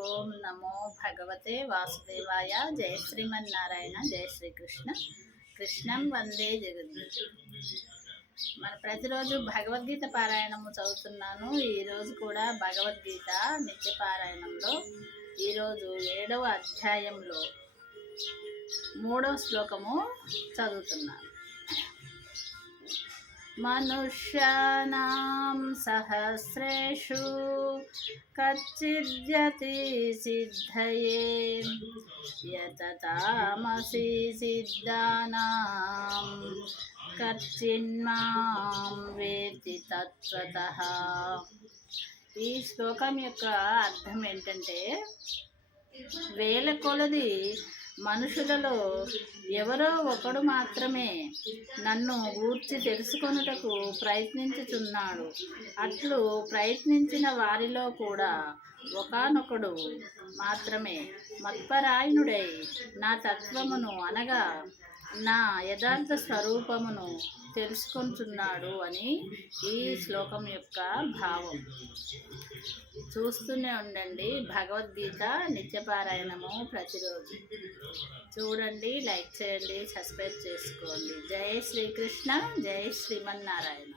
ఓం నమో భగవతే వాసుదేవాయ. జయ శ్రీమన్నారాయణ. జయ శ్రీకృష్ణ. కృష్ణం వందే జగద్గురు. మన ప్రతిరోజు భగవద్గీత పారాయణము చదువుతున్నాను. ఈరోజు కూడా భగవద్గీత నిత్య పారాయణంలో ఈరోజు 7వ అధ్యాయంలో 3వ శ్లోకము చదువుతున్నాను. మనుష్యానాం సహస్రేషు కచ్చిద్యతి సిద్ధయే యతతామసి సిద్ధానాం కచ్చిన్మాం వేత్తి తత్వతః. ఈ శ్లోకం యొక్క అర్థం ఏంటంటే, వేల కొలది మనుషులలో ఎవరో ఒకడు మాత్రమే నన్ను గూర్చి తెలుసుకొనుటకు ప్రయత్నించుచున్నాడు. అట్లు ప్రయత్నించిన వారిలో కూడా ఒకానొకడు మాత్రమే మత్పరాయణుడై నా తత్వమును అనగా నా యథార్థ స్వరూపమును తెలుసుకొంటున్నాడు అని ఈ శ్లోకం యొక్క భావం. చూస్తూనే ఉండండి భగవద్గీత నిత్యపారాయణము ప్రతిరోజు చూడండి, లైక్ చేయండి, సబ్స్క్రైబ్ చేసుకోండి. జై శ్రీకృష్ణ. జై శ్రీమన్నారాయణ.